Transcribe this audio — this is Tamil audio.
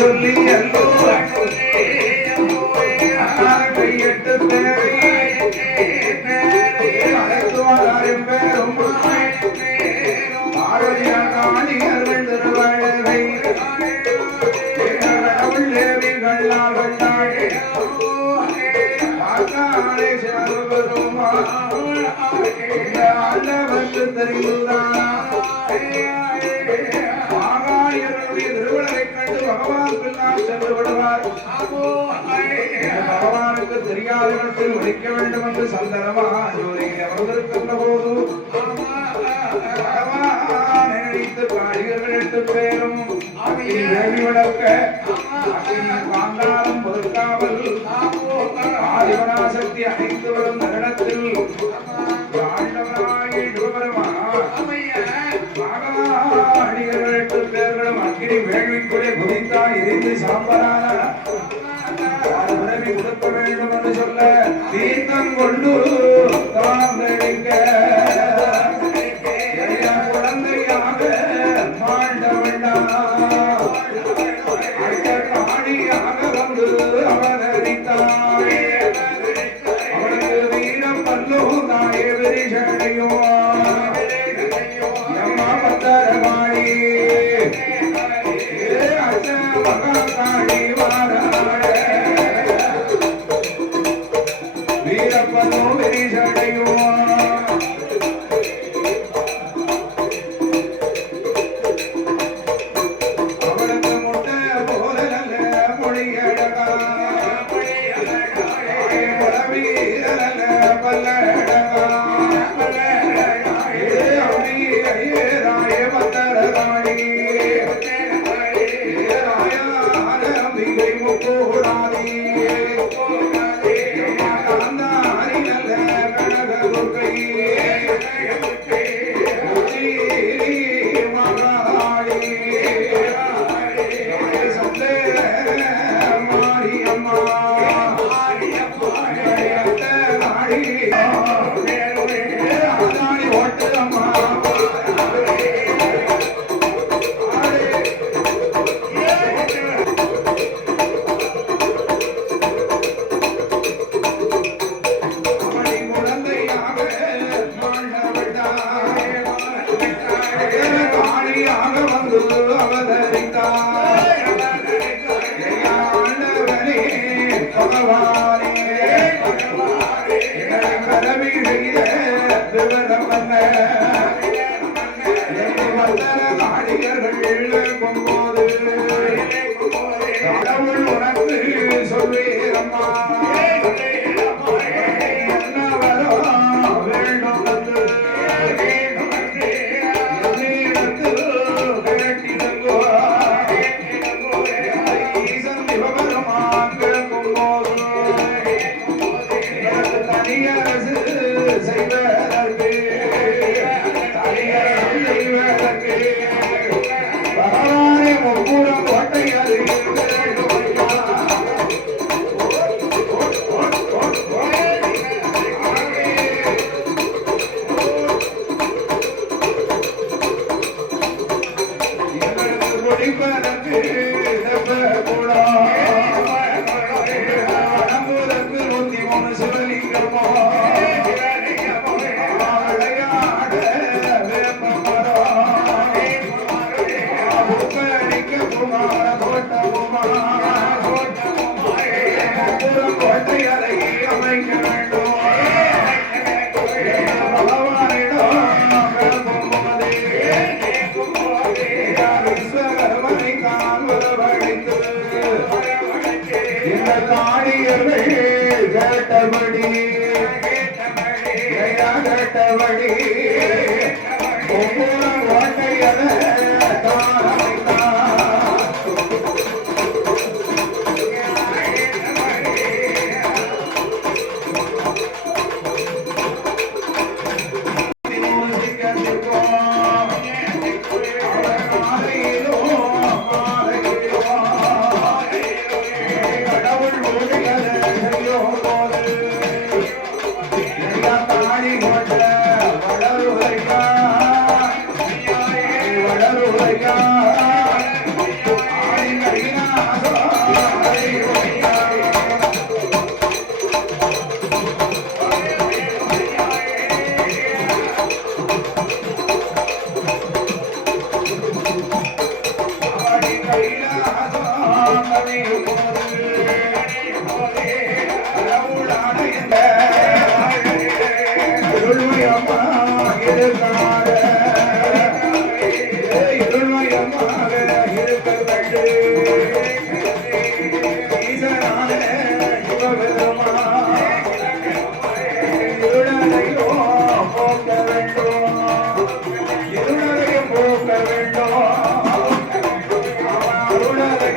சொல்லி எல்லோ கையெட்டு பேரை அழைத்துவாரின் பேரும் ஆழியர்கள் திருவழகை தேவிகள்ளால் கண்டாடே ஆண்டவருக்கு தெரிந்துதான் ஆகாயருடைய திருவிழரை கண்டு பகவான் பின்னால் சென்று விடுவார். பகவானுக்கு தெரியாத இடத்தில் ஒழிக்க வேண்டும் என்று சந்தனமாக அமர்ந்திருக்கின்ற போது பகவான் நினைத்து காளிகர்கள் 8 பேரும் வேள்வி விளக்க காந்தாரம் பொறுக்காமல் ஆதிபராசக்தி அணைத்து வரும் நகரத்தில் ஆண்டவராகிய அடிகர்கள் 8 பேர்களும் அக்கினி வேள்விக்குள்ளே குதித்தா எரிந்து சாம்பரான உதவி கொடுக்க வேண்டும் என்று சொல்ல தீர்த்தம் கொண்டு குழந்தையாக காணியாக வந்து அவதரித்தாய். அவனுக்கு வீரம் பல்லோ தாயே விரிஷடையோ பத்தரமாடி மகாகாளி வாராட வீரப்பல்லோ விரிஷடையோ வளரு கருணாக